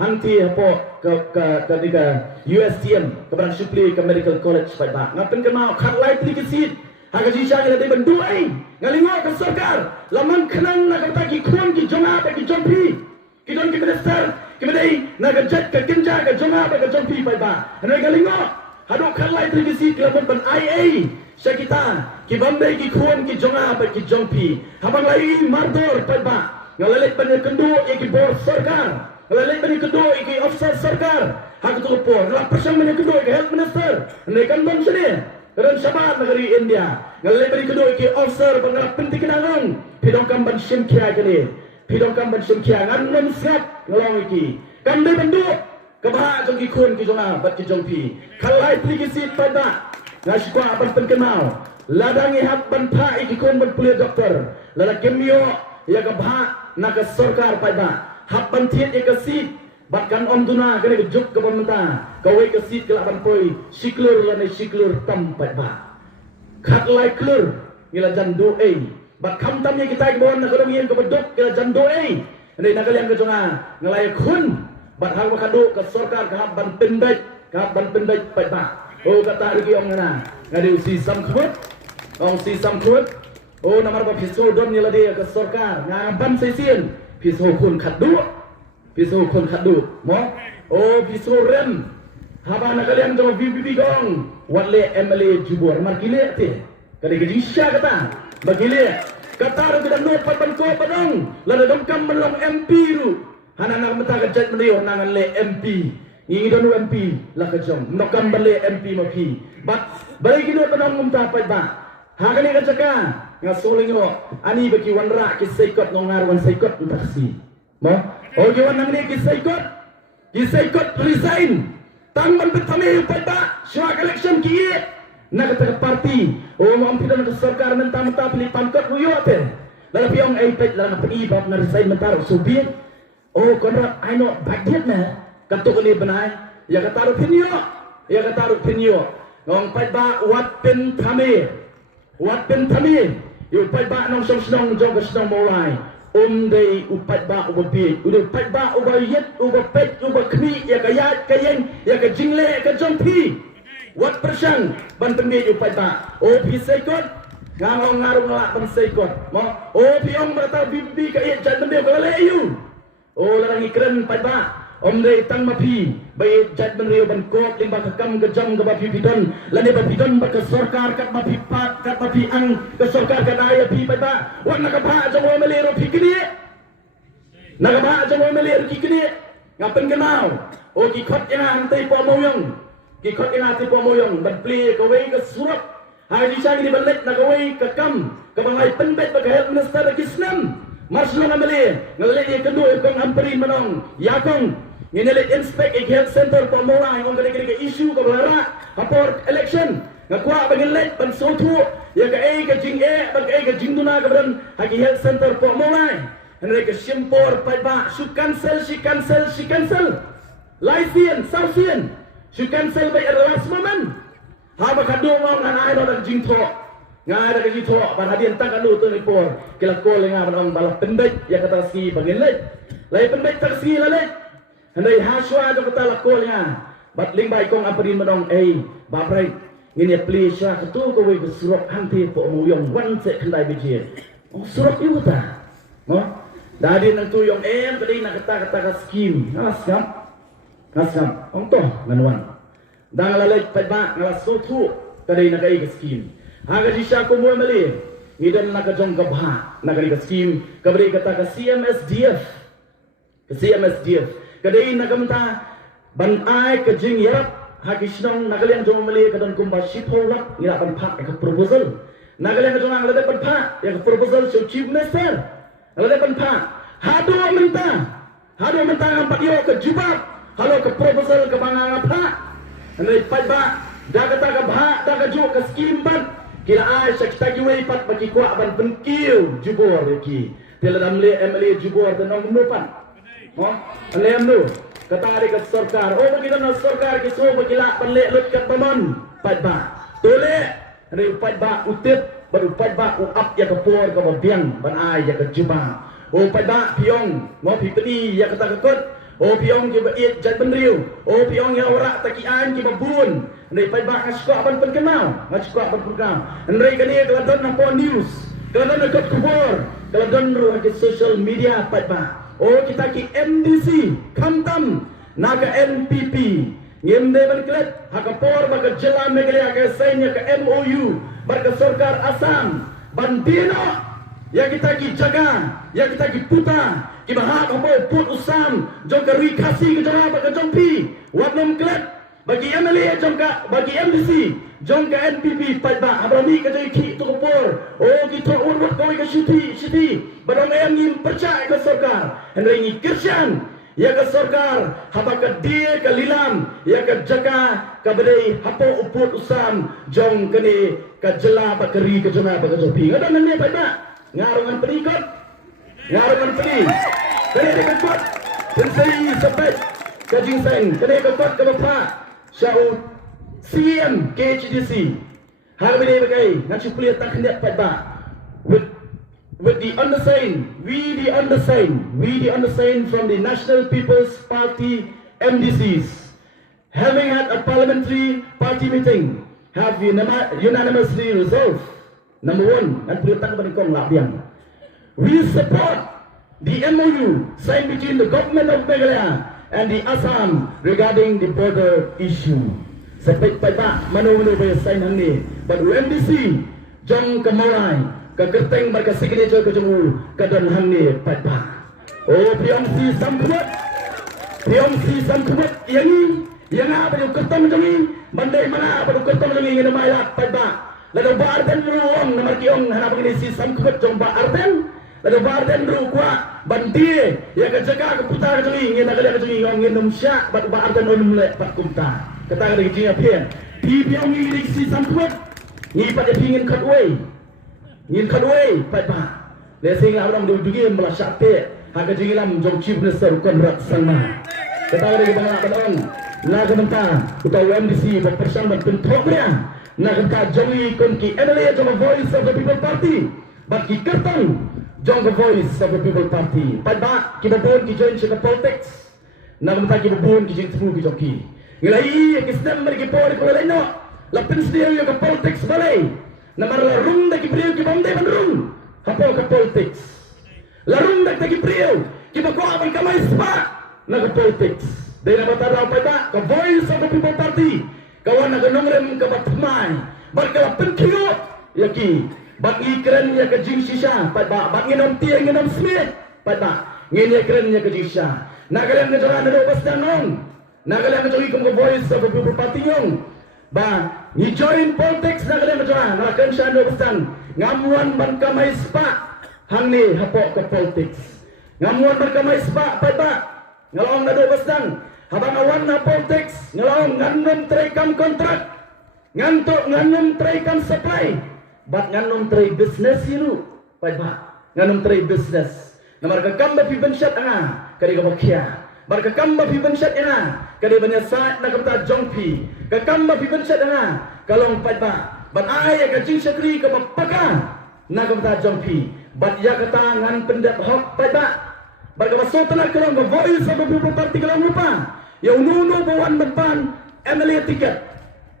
hanti apa ke USTM kebarang supli ke Medical College pai ba ngapen ke mau khat lai pli ke sit ha ka ji sha ke dei ban du ai ngalingo ke sarkar laman khnang na ka ki khon ki jonga ba ki jompi ki don ki minister ki dei na ka jet ka kinja ka jonga ba ka jompi pai ba ne ngalingo hado khat lai pli ke sit laman ban IA Syakita ki Bombay ki khon ki jonga ba ki jompi habang lai mardor pai ba ngalalit ban kendo ki bor sarkar ngalalit ban kendo ki officer sarkar hak tu por la persang ban kendo ki health minister ne kan ban sini karon sabat negeri India ngalalit ban kendo ki officer bangla penting kenangan pidong kam ban simkia kini pidong kam ban simkia ngan nom sap ngalong iki kam dei bandu kabha jong ki khon ki jonga bat ki jongpi khalai pli ki sit pada ngasikwa ban penkenau ladangi hak ban pha iki khon ban pulia doktor lada kemio ya kabha nak sarkar pada hak ban thiet ya sit bahkan om duna kene juk ke pemerintah kawai ke sit kelak ban poi siklur lane siklur tam pada khat lai klur ngila jan do ei bak kham tam ye kita ke bon nak dong yen ke bedok ngila jan do ei nei nak liang ke jonga ngalai khun bat hak bakado ke sarkar ke hak ban pendek pada oh kata lagi ong ngana ngadi usi sam khut ong si sam khut oh namar ba piso don ni lade ke sarkar ngaban sesien piso khun khat du mo oh piso rem haba na kalian jo bibi gong watle MLA jubor mar gile te kadi gedi sya kata bagile kata ru bidan no pan ko padong lada dom kam melong MP ru hana nak mata kajat melio nangan le MP ingi donu MP la kajong nokam bale MP mapi bat bagi kino padong mumta pai ba hakani kajaka ngasolingo ani bagi wanra ki saikot ngongar wan saikot taksi mo o ki wan nang ni ki saikot resign tang ban betame pai ba shwa election ki nak kata parti o mo ampi dan sarkar menta pilih pangkot ruyo te la piong ai pet la pagi bab na resign mentar soviet o konrad I know bagiat na katok ni benai ya kata ru pinyo ngong pai ba wat pen thame yu pai ba nong snong jong ka snong molai dei upat ba ubi udu pai ba ubayet ubapet ubakni ya kayat kayeng ya ka jingle ka jompi wat persang ban tembe yu pai ba o pi saikot ngong ngarung la ban saikot mo o piong berata bibi ka ye jan tembe ka le yu o larang ikren pai ba dei tang mapi bai jat ban rio ban kok limba ka kam ka jam ka bapi pidon lane ba pidon ba ka sarkar kat mapi pat kat mapi ang ka sarkar ka daya pi pai ba wan nak ba jong o melero pi kini nak ba jong o melero ki kini ngapen kenau o ki khot ya antai po moyong ki khot ya antai po moyong ban pli ka wei ka surat hai di sang ni balet nak wei ka kam ka bangai penbet ba ka health minister ki snam marslo ngameli ngale ye kedua kong amperin manong yakong ngenelit inspect health center po mulai ngong kene isu ka belara hapor election ngakwa bagelet ban sotu ya ka ka jing bag ka jing duna ka ban haki health center po mulai henre ka simpor pai ba su cancel she cancel laisien sausien su cancel by last moment ha ba kadu ngong an ai do jing tho ngai da ki tho ban hadien tak anu tu ni por kila ko lenga ban ong bala pendek ya kata si bagelet lai pendek taksi lalet handai haswa do kata lakol nga bat ling bai kong aperin manong babrai ngini please ya ketu ko we surok hanti po muyong wan se khandai biji oh surok yu ta mo dadi nang tuyong kadi nak kata ka skim ngasam ong to nganwan dang lalai pada ngalas sotu kadi nak ai skim haga di sya ko mo mali ngidan nak jong gabha nak ai skim kabri kata ka CMSDF kadai nakamta ban ai ka jing yarap hakisnong nakalian jong mali kadon kumba shipolak ngira ban phak ka proposal nakalian jong ang lade ban phak ya proposal so chief minister lade ban phak hado menta ang patio ka jubab halo ka proposal ka banganga phak anai pai ba daga ka bha daga jo ka skim ban kila ai sakta giwe pat bagi kwa ban penkiu jubor ki teladam le MLA jubor tanong nupan oh, alem lu kata ada ke sarkar oh begitu na sarkar ki so bagila panle lut kat pamon pai ba tole re pai ba utip baru pai ba uap ya ke por ke biang ban ai ya ke juba oh pai ba piong mo pi pedi ya kata ke kot O piong ki ba it jan benriu. O piong ya warak takian ki ba bun. Ndai pai ba ngasko ban penkenau. Ngasko ban penkenau. Ndai kani keladon na po news. Keladon na kot kubur. Keladon ru ke social media pai ba. O kita ki MDC Kamtam naga NPP. Ngem devan klet hakapor baga jela Meghalaya ka sainya ka MOU baga sarkar Assam bandino ya kita ki jaga ya kita ki puta ki bahak apa put usam jong ka rikasi ke jora baga jongpi wadnom klet bagi MLA jong ka bagi MDC jong ka NPP padba abrami ka joi ki to kopor o ki to urwat koi ka shiti badong ayam ngim percaya ka sarkar henry ngi kirshan ya ke sarkar haba ke dia ke lilam ya ke jaga ke bedai hapo uput usam jong kene ke jela bakeri ke jona bak jopi ngadan ne pai ba ngarungan penikot ngarungan peni kene ke kuat sensei sepet ke jingseng kene ke kuat ke bapa syau CM KHDC har bedai bagai ngacu kuliah tak hendak pai ba with the undersigned, we the undersigned from the National People's Party MDCs, having had a parliamentary party meeting, have unanimously resolved, number one, we support the MOU signed between the government of Meghalaya and the Assam regarding the border issue. Sampai pada mana-mana boleh sign hang ni, baru MDC, jom kemarai, kekerteng mereka signature ke jemu kadan hang ni pada. Oh PMC samkuat yang apa tu kerteng jemi bandai mana apa tu kerteng jemi ngena maya pada. Lalu barden ruang nama kiong hana begini si samkuat jom barden. Lalu barden ru kuat bandi ya ke jaga ke putar ke jemi ngena kali ke jemi ngena syak batu barden on mulai pat kumta. Kata ke jemi apa? Di piong ni si samkuat ni pada pingin katway. Ngin kadoi pai ba le sing la orang du gi mala syate ha ka jingilam jong chief minister kon rat sangma kata re bangla kadon na ganta uta MDC ba persan ban pentok dia na ganta jongi kon ki MLA jong voice of the people party but ki kertang jong the voice of the people party pai ba ki babon ki join chika politics na ganta ki babon ki jing thru ki joki ngilai ki stem mer ki por ko le no la pensio yo ka politics balai namar larung daki priu ki bomde bandrung hapo ka politics larung daki priu ki bako aban kamay spa na ka politics dai na batara pa ta ka voice of the people party kawan na ganongrem ka batmay barka penkiyo yaki bagi keren ya ka jing shisha pa ba bagi nom tieng nom smith pa ba ngin ya keren ya ka jing shisha na kalen na jora na do pastanong na kalen na jogi ka voice of the people party yong ba ni join politics na kalian berjuang na kenshan do bestan ngamuan ban kamai spa hang ni hapok ke politics ngamuan ban kamai spa pai ba ngalong na do bestan habang awan na politics ngalong nganum trekam kontrak ngantuk nganum trekam supply bat nganum tre business ilu pai ba nganum tre business namar ka kamba pi benshat anga kari ka bakia bar ka kamba pi benshat anga kari banya sa na kapta jongpi ka kamba pi benshat anga kalong pada bat ay ka jing sakri ka bapaka na kapta jongpi bat ya kata ngan pendat hok pada bar ka sotana kalong ka voice of the people party kalong lupa ya ununo bawan depan MLA tiket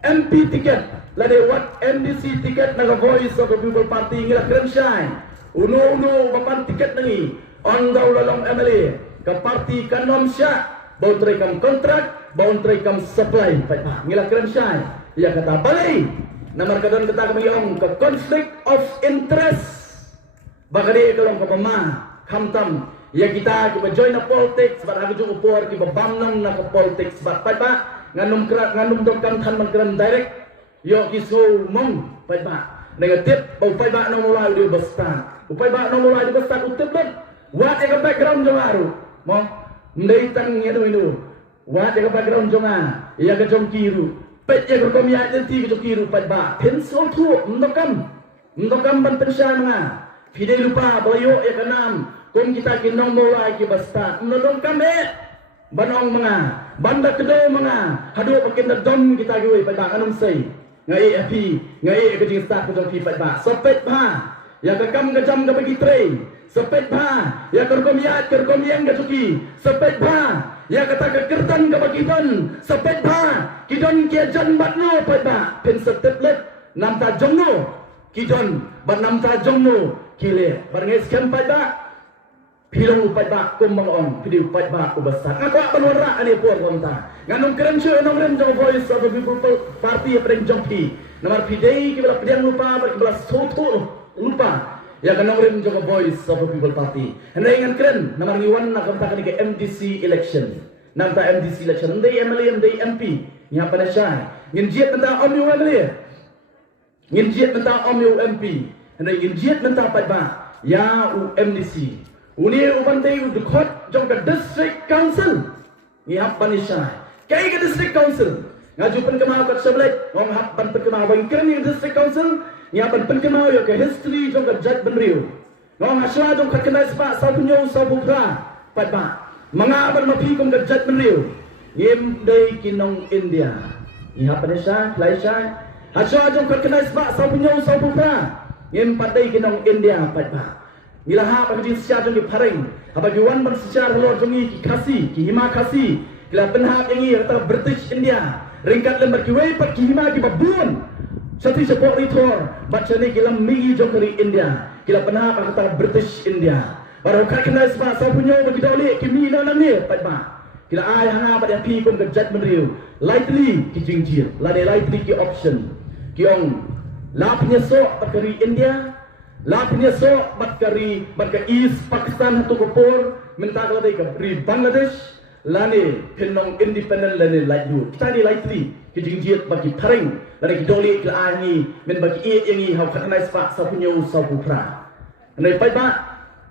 MP tiket lade wat MDC tiket na ka voice of the people party ngila krenshai ununo bapan tiket nangi on daw lalong MLA ka party kanom sya bau trekam kontrak bau trekam supply pada ngila krenshai ya kata balai namar kadon kata kami ke conflict of interest bagari kalong kapama kamtam ya kita join na politics bat aku juga por ki bamnam na ka politics bat pada nganum dok kam than man kran direct yo kiso mong pada negatif bau pada no mulai di bestan pada no mulai di bestan utep wat ka background jongaru mo ndai tang ngedo wat ka background jonga ya ka jong kiru pet ya ko komia nanti ke jokiru pada pencil tu ndokam ban pensya nga fide lupa boyo ya kanam kung kita kinong mulai ki basta ndokam banong mga banda kedo mga hadu pakin dom kita goi pada anum sei ngai api ngai ke jing start ko joki pada sopet ba ya ka kam ka jam ka bagi tre sopet ba ya ka komia ka joki sopet ba ya kata kekertan ke bagidan sepet ba kidon kia jan batno pai ba pen setep let nam ta jongno kidon ban nam ta jongno kile barnges kan pai ba pilong pai ba kumbang on pidiu pai ba ubasa ngakwa banwara ani puar konta nganong keren show nong rem jong voice of the people party apreng jong pi namar pidei kibala pidang lupa kibala soto lupa ya kanong rem jong voice of the people party henry ngan keren namar ngiwan na konta kani ke MDC election namta MDC election ndai MLA ndai MP nya pada syai ngin jiet tentang om MLA ngin jiet tentang om MP henry ngin jiet tentang pai ba ya MDC uni ubantai udkhot jong ka district council ni hap banisha kai ka district council ngajupan kemau kat sebelah ngong hap ban kemau bangkir ni district council ni hap ban kemau yo ka history jong ka jat benriu ngong asla jong ka kenai spa sa punyo sa bukra pat ba mga ban mapi kong ka jat benriu ngim dei kinong India ni hap banisha laisha asla jong ka kenai spa sa punyo sa bukra ngim pat dei kinong India pat ba Bila ha bagi secara jong di paring, bagi wan ban secara lor jongi ki kasi, ki hima kasi, bila benhak ini kata British India, ringkat lembar ki wei pat ki hima ki babun. Sati support ritor, baca ni kila migi jong kari India, kila benhak kata British India. Baru kat kena sebab saya punya bagi dole ki mi na ni pat ba. Kila ai hanga pat yang pi kom ke jat menriu, lightly ki jingjir, lade lightly ki option. Ki ong la punya so pat kari India. Lapnya so bat kari East Pakistan hatu kopor minta kalau mereka beri Bangladesh lani penong independent lani laju kita ni lightly kijingjit bagi paring lani kidoli kelani men bagi iet yang ni hau katnai spak sapunya usapupra nai pai ba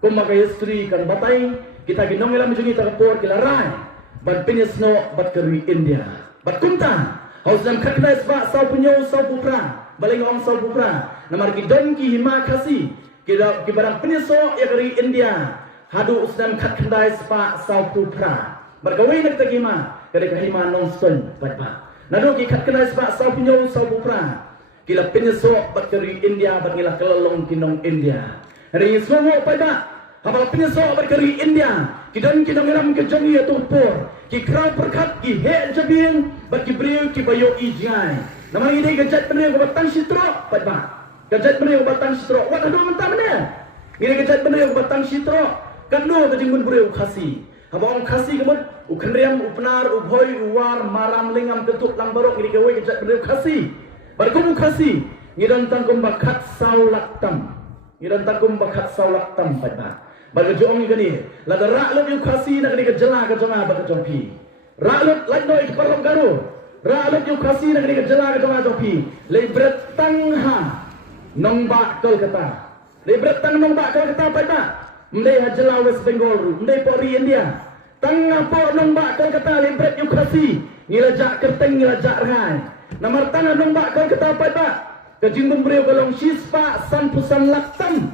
kumaka history kan batai kita ginong ilam jungi ta kopor kilarai bat pinyesno bat kari India bat kumta hau jam katnai spak sapunya usapupra baling ong sapupra namar ki donki hima kasi kira ki barang penyeso ya dari India hadu usdan khat khandai spa sapupra bergawe nak takima kare ka hima non son patpa nado ki khat khandai spa sapunyo sapupra kila penyeso bat dari India bat ngila kelolong kinong India hari songo pada habal penyeso bat dari India ki don ki dongram ke jongi atu por ki krau perkat ki he jabing bat ki breu ki bayo ijai nama ini gejat benar ke batang sitro pat ba gejat benar ke batang sitro wat ado mentah benar ini gejat benar ke batang sitro kan do ke jingun breu khasi habang khasi kemud ukhenriam upnar ubhoi uwar maram lingam ketuk lang barok ini ke we gejat benar khasi barkum khasi ngidan tangkum bakat saulaktam ngidan tangkum bakat saulaktam pat ba baga jong ngani la darak lu khasi nak ni ke jela ke jonga baga jongpi ralut lando ik parlom garu Ralut yung kasi na kini kajala ka jong ajopi lebret tangha nongba Kolkata lebret tang nongba Kolkata pa ba mdai hajala West Bengal mdai pori India tangha po nongba Kolkata lebret yung kasi ngilajak kerteng ngilajak rai namar tangha nongba Kolkata pa ba kajing bumbreu kolong sispa san pusan laktam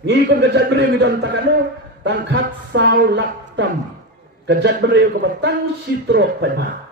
ngikon kajat breu ngidon takano tangkat saw laktam kajat breu ko batang sitro pa ba